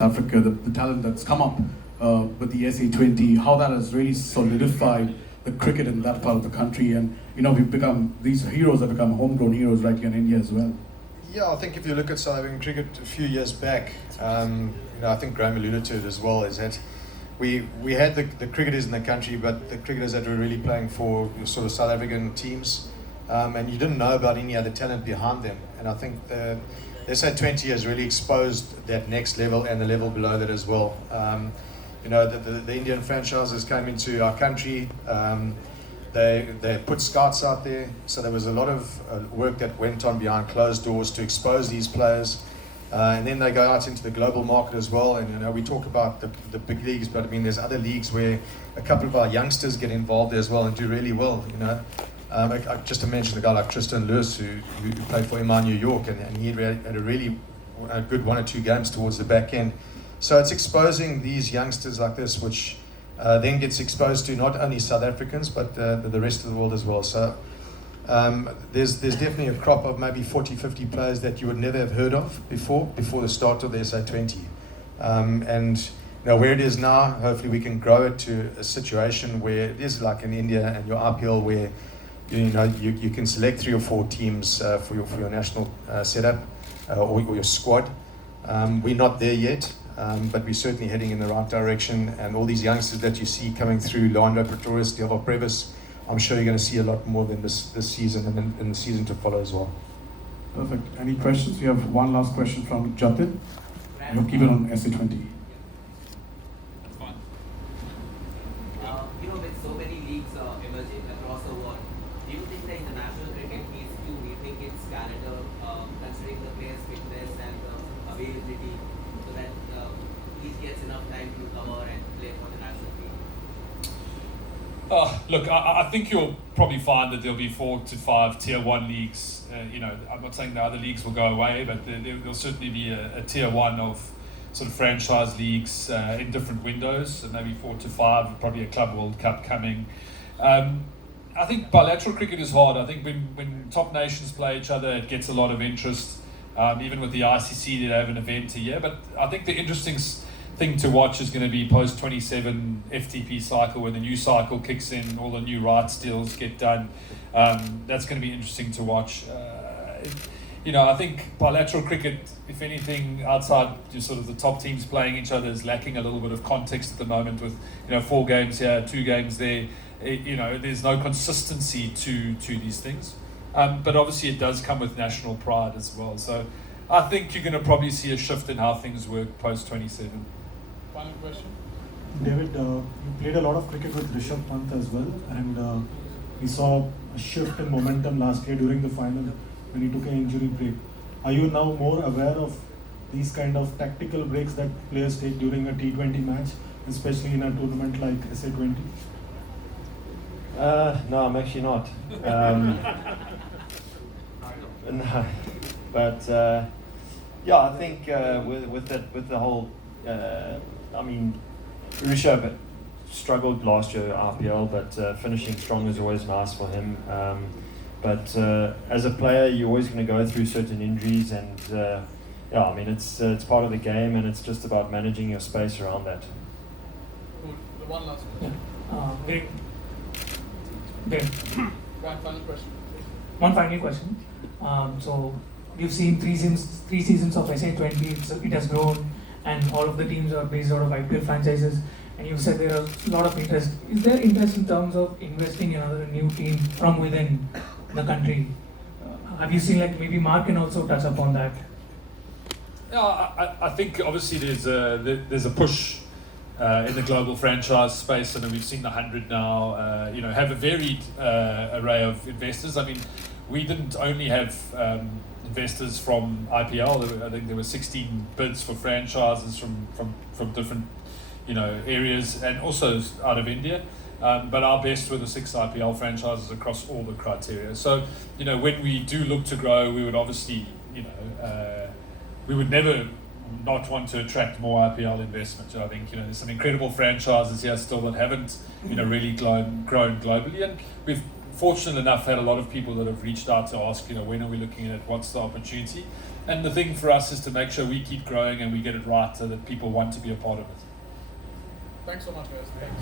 Africa, the talent that's come up with the SA20, how that has really solidified the cricket in that part of the country, and these heroes have become homegrown heroes right here in India as well. Yeah, I think if you look at South African cricket a few years back, I think Graham alluded to it as well, is that we had the cricketers in the country, but the cricketers that were really playing for sort of South African teams, and you didn't know about any other talent behind them. And I think the SA20 has really exposed that next level and the level below that as well. The Indian franchises came into our country. They put scouts out there, so there was a lot of work that went on behind closed doors to expose these players, and then they go out into the global market as well. And we talk about the big leagues, but I mean there's other leagues where a couple of our youngsters get involved as well and do really well. Just to mention a guy like Tristan Lewis who played for MI New York, and he had a really good 1 or 2 games towards the back end. So it's exposing these youngsters like this, which then gets exposed to not only South Africans but the rest of the world as well. So there's definitely a crop of maybe 40-50 players that you would never have heard of before the start of the SA20. And where it is now, hopefully we can grow it to a situation where it is like in India and your IPL, where you can select 3 or 4 teams for your national setup or your squad. We're not there yet, but we're certainly heading in the right direction. And all these youngsters that you see coming through, Lando Pretorius, Diavo Previs, I'm sure you're going to see a lot more than this season and the season to follow as well. Perfect. Any questions? We have one last question from Jatin. We'll keep it on SA20. With so many leagues emerging across the world, do you think the international cricket needs to rethink its calendar, considering the players' fitness and availability, so that each gets enough time to cover and play for the national team? Look, I think you'll probably find that there'll be 4 to 5 Tier 1 leagues. I'm not saying the other leagues will go away, but there'll certainly be a Tier 1 of sort of franchise leagues in different windows, so maybe 4 to 5, probably a Club World Cup coming. I think bilateral cricket is hard. I think when top nations play each other, it gets a lot of interest. Even with the ICC, they have an event a year. But I think the interesting thing to watch is going to be post-27 FTP cycle, where the new cycle kicks in, all the new rights deals get done. That's going to be interesting to watch. I think bilateral cricket, if anything, outside sort of the top teams playing each other, is lacking a little bit of context at the moment with 4 games here, 2 games there. There's no consistency to these things. But obviously it does come with national pride as well. So I think you're going to probably see a shift in how things work post-27. Final question. David, you played a lot of cricket with Rishabh Pant as well, and we saw a shift in momentum last year during the final when he took an injury break. Are you now more aware of these kind of tactical breaks that players take during a T20 match, especially in a tournament like SA20? No, I'm actually not. No, but I think with the whole, Rishabh struggled last year at RPL, but finishing strong is always nice for him. But as a player, you're always going to go through certain injuries, and it's part of the game, and it's just about managing your space around that. One last Great. One final question. One final question. So you've seen 3 seasons of SA20. It has grown, and all of the teams are based out of IPL franchises. And you said there are a lot of interest. Is there interest in terms of investing in another new team from within the country? Have you seen, maybe Mark can also touch upon that? Yeah, I think obviously there's a push in the global franchise space, and we've seen the 100 now. Have a varied array of investors. I mean, we didn't only have investors from IPL. I think there were 16 bids for franchises from different areas, and also out of India. But our best were the 6 IPL franchises across all the criteria. So, when we do look to grow, we would obviously, we would never not want to attract more IPL investment. I think, there's some incredible franchises here still that haven't, really grown globally. And we've, fortunate enough, had a lot of people that have reached out to ask, when are we looking at it, what's the opportunity? And the thing for us is to make sure we keep growing and we get it right so that people want to be a part of it. Thanks so much, guys. Thanks.